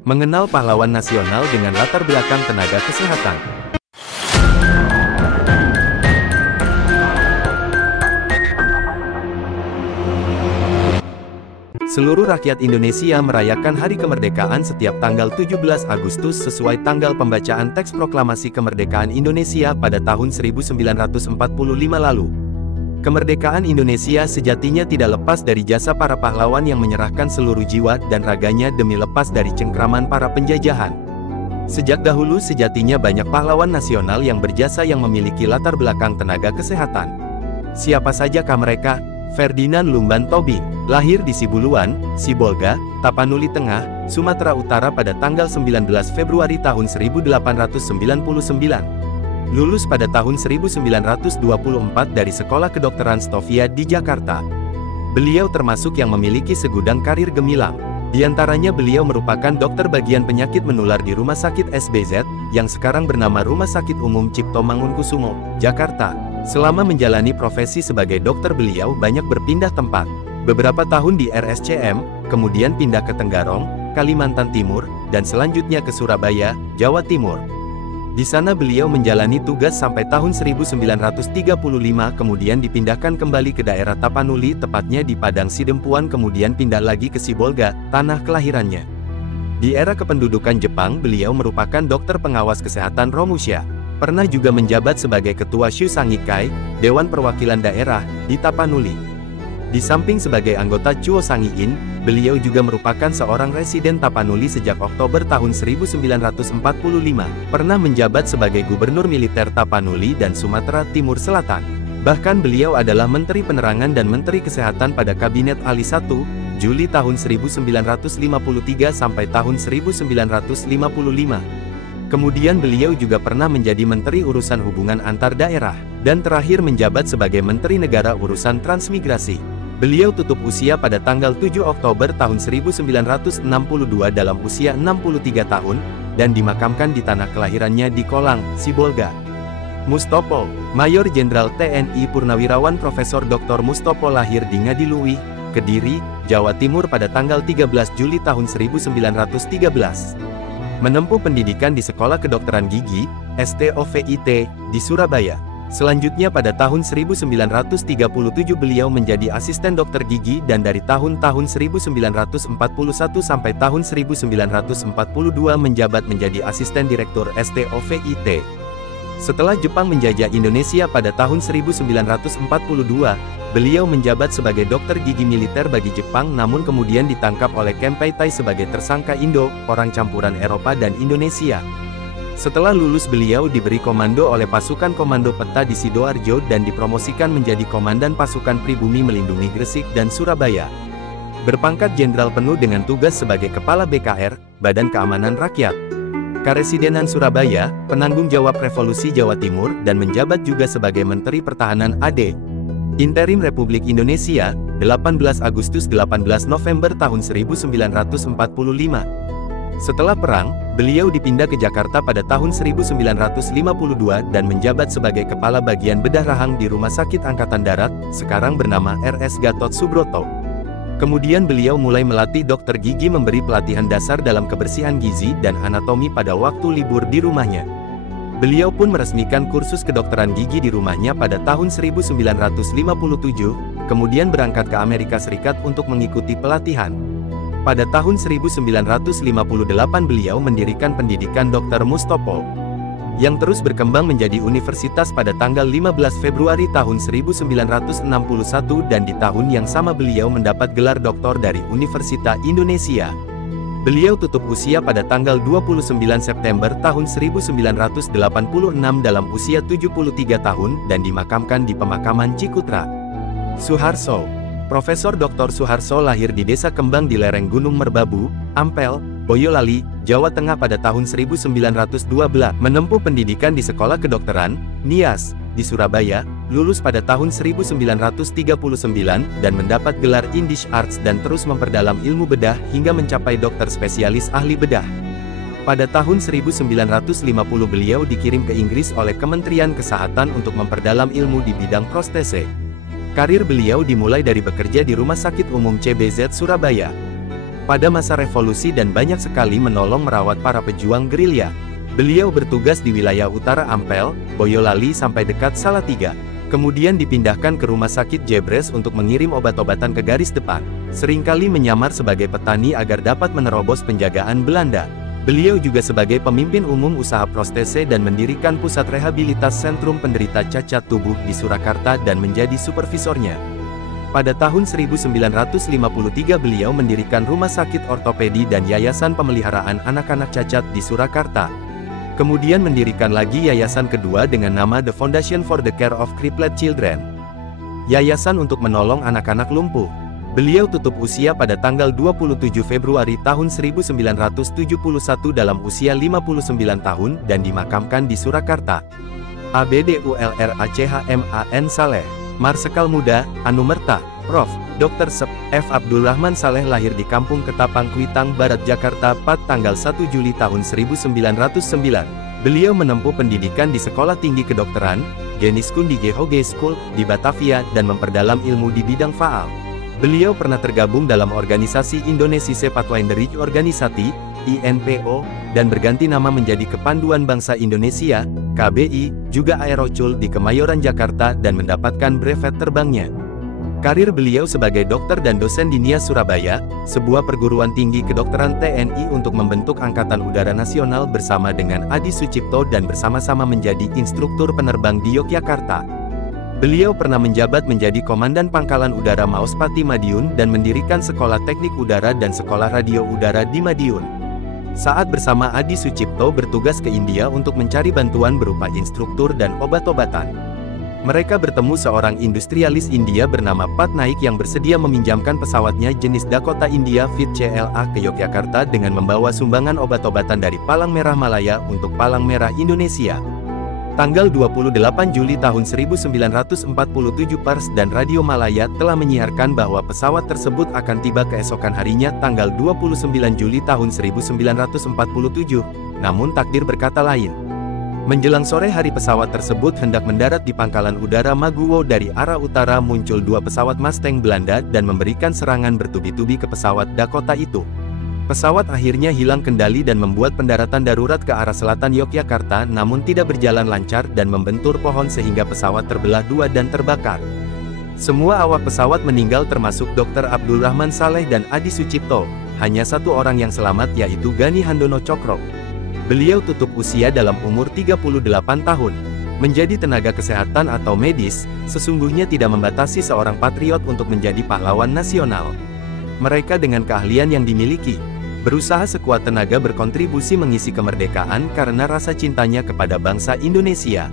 Mengenal pahlawan nasional dengan latar belakang tenaga kesehatan. Seluruh rakyat Indonesia merayakan Hari Kemerdekaan setiap tanggal 17 Agustus sesuai tanggal pembacaan teks proklamasi kemerdekaan Indonesia pada tahun 1945 lalu. Kemerdekaan Indonesia sejatinya tidak lepas dari jasa para pahlawan yang menyerahkan seluruh jiwa dan raganya demi lepas dari cengkraman para penjajahan. Sejak dahulu sejatinya banyak pahlawan nasional yang berjasa yang memiliki latar belakang tenaga kesehatan. Siapa sajakah mereka? Ferdinand Lumban Tobing, lahir di Sibuluan, Sibolga, Tapanuli Tengah, Sumatera Utara pada tanggal 19 Februari tahun 1899. Lulus pada tahun 1924 dari Sekolah Kedokteran Stovia di Jakarta. Beliau termasuk yang memiliki segudang karir gemilang. Di antaranya beliau merupakan dokter bagian penyakit menular di Rumah Sakit SBZ, yang sekarang bernama Rumah Sakit Umum Cipto Mangunkusumo, Jakarta. Selama menjalani profesi sebagai dokter beliau banyak berpindah tempat. Beberapa tahun di RSCM, kemudian pindah ke Tenggarong, Kalimantan Timur, dan selanjutnya ke Surabaya, Jawa Timur. Di sana beliau menjalani tugas sampai tahun 1935 kemudian dipindahkan kembali ke daerah Tapanuli tepatnya di Padang Sidempuan kemudian pindah lagi ke Sibolga, tanah kelahirannya. Di era kependudukan Jepang beliau merupakan dokter pengawas kesehatan Romusha. Pernah juga menjabat sebagai Ketua Shusangikai, Dewan Perwakilan Daerah, di Tapanuli. Di samping sebagai anggota Chuo Sangiin, beliau juga merupakan seorang residen Tapanuli sejak Oktober tahun 1945. Pernah menjabat sebagai Gubernur Militer Tapanuli dan Sumatera Timur Selatan. Bahkan beliau adalah Menteri Penerangan dan Menteri Kesehatan pada Kabinet Ali I, Juli tahun 1953 sampai tahun 1955. Kemudian beliau juga pernah menjadi Menteri Urusan Hubungan Antar Daerah, dan terakhir menjabat sebagai Menteri Negara Urusan Transmigrasi. Beliau tutup usia pada tanggal 7 Oktober tahun 1962 dalam usia 63 tahun, dan dimakamkan di tanah kelahirannya di Kolang, Sibolga. Mustopo, Mayor Jenderal TNI Purnawirawan Profesor Dr. Mustopo lahir di Ngadiluih, Kediri, Jawa Timur pada tanggal 13 Juli tahun 1913. Menempuh pendidikan di Sekolah Kedokteran Gigi, STOVIT, di Surabaya. Selanjutnya pada tahun 1937 beliau menjadi asisten dokter gigi dan dari tahun-tahun 1941 sampai tahun 1942 menjabat menjadi asisten direktur STOVIT. Setelah Jepang menjajah Indonesia pada tahun 1942, beliau menjabat sebagai dokter gigi militer bagi Jepang namun kemudian ditangkap oleh Kempeitai sebagai tersangka Indo, orang campuran Eropa dan Indonesia. Setelah lulus beliau diberi komando oleh pasukan komando peta di Sidoarjo dan dipromosikan menjadi komandan pasukan pribumi melindungi Gresik dan Surabaya. Berpangkat jenderal penuh dengan tugas sebagai Kepala BKR, Badan Keamanan Rakyat. Karesidenan Surabaya, penanggung jawab Revolusi Jawa Timur dan menjabat juga sebagai Menteri Pertahanan AD. Interim Republik Indonesia, 18 Agustus 18 November tahun 1945. Setelah perang, beliau dipindah ke Jakarta pada tahun 1952 dan menjabat sebagai Kepala Bagian Bedah Rahang di Rumah Sakit Angkatan Darat, sekarang bernama RS Gatot Subroto. Kemudian beliau mulai melatih dokter gigi memberi pelatihan dasar dalam kebersihan gizi dan anatomi pada waktu libur di rumahnya. Beliau pun meresmikan kursus kedokteran gigi di rumahnya pada tahun 1957, kemudian berangkat ke Amerika Serikat untuk mengikuti pelatihan. Pada tahun 1958 beliau mendirikan pendidikan Dr. Mustopo, yang terus berkembang menjadi universitas pada tanggal 15 Februari tahun 1961 dan di tahun yang sama beliau mendapat gelar doktor dari Universitas Indonesia. Beliau tutup usia pada tanggal 29 September tahun 1986 dalam usia 73 tahun dan dimakamkan di pemakaman Cikutra. Suharso, Profesor Dr. Suharso lahir di Desa Kembang di lereng Gunung Merbabu, Ampel, Boyolali, Jawa Tengah pada tahun 1912, menempuh pendidikan di Sekolah Kedokteran, NIAS, di Surabaya, lulus pada tahun 1939, dan mendapat gelar Indische Arts dan terus memperdalam ilmu bedah hingga mencapai dokter spesialis ahli bedah. Pada tahun 1950 beliau dikirim ke Inggris oleh Kementerian Kesehatan untuk memperdalam ilmu di bidang prostese. Karir beliau dimulai dari bekerja di Rumah Sakit Umum CBZ Surabaya. pada masa revolusi dan banyak sekali menolong merawat para pejuang gerilya. Beliau bertugas di wilayah utara Ampel, Boyolali sampai dekat Salatiga. Kemudian dipindahkan ke rumah sakit Jebres untuk mengirim obat-obatan ke garis depan. Seringkali menyamar sebagai petani agar dapat menerobos penjagaan Belanda. Beliau juga sebagai pemimpin umum usaha prostese dan mendirikan pusat rehabilitas sentrum penderita cacat tubuh di Surakarta dan menjadi supervisornya. Pada tahun 1953 beliau mendirikan rumah sakit ortopedi dan yayasan pemeliharaan anak-anak cacat di Surakarta. Kemudian mendirikan lagi yayasan kedua dengan nama The Foundation for the Care of Crippled Children. Yayasan untuk menolong anak-anak lumpuh. Beliau tutup usia pada tanggal 27 Februari tahun 1971 dalam usia 59 tahun dan dimakamkan di Surakarta. ABDULRACHMAN Saleh, Marsekal Muda, Anumerta, Prof. Dr. Sep. F. Abdul Rahman Saleh lahir di Kampung Ketapang Kuitang Barat Jakarta pada tanggal 1 Juli tahun 1909. Beliau menempuh pendidikan di Sekolah Tinggi Kedokteran, Geneeskundige Hogeschool, di Batavia dan memperdalam ilmu di bidang faal. Beliau pernah tergabung dalam organisasi Indonesische Padwijnderij Organisati, INPO, dan berganti nama menjadi Kepanduan Bangsa Indonesia, KBI, juga Aerocul di Kemayoran Jakarta dan mendapatkan brevet terbangnya. Karir beliau sebagai dokter dan dosen di NIAS Surabaya, sebuah perguruan tinggi kedokteran TNI untuk membentuk Angkatan Udara Nasional bersama dengan Adi Sucipto dan bersama-sama menjadi instruktur penerbang di Yogyakarta. Beliau pernah menjabat menjadi Komandan Pangkalan Udara Maospati Madiun dan mendirikan Sekolah Teknik Udara dan Sekolah Radio Udara di Madiun. Saat bersama Adi Sucipto bertugas ke India untuk mencari bantuan berupa instruktur dan obat-obatan. Mereka bertemu seorang industrialis India bernama Pat Naik yang bersedia meminjamkan pesawatnya jenis Dakota India Fit CLA ke Yogyakarta dengan membawa sumbangan obat-obatan dari Palang Merah Malaya untuk Palang Merah Indonesia. Tanggal 28 Juli tahun 1947 Pers dan Radio Malaya telah menyiarkan bahwa pesawat tersebut akan tiba keesokan harinya tanggal 29 Juli tahun 1947, namun takdir berkata lain. Menjelang sore hari pesawat tersebut hendak mendarat di Pangkalan Udara Maguwo dari arah utara muncul dua pesawat Mustang Belanda dan memberikan serangan bertubi-tubi ke pesawat Dakota itu. Pesawat akhirnya hilang kendali dan membuat pendaratan darurat ke arah selatan Yogyakarta namun tidak berjalan lancar dan membentur pohon sehingga pesawat terbelah dua dan terbakar. Semua awak pesawat meninggal termasuk Dr. Abdul Rahman Saleh dan Adi Sucipto. Hanya satu orang yang selamat yaitu Gani Handono Cokro. Beliau tutup usia dalam umur 38 tahun. Menjadi tenaga kesehatan atau medis, sesungguhnya tidak membatasi seorang patriot untuk menjadi pahlawan nasional. Mereka dengan keahlian yang dimiliki, berusaha sekuat tenaga berkontribusi mengisi kemerdekaan karena rasa cintanya kepada bangsa Indonesia.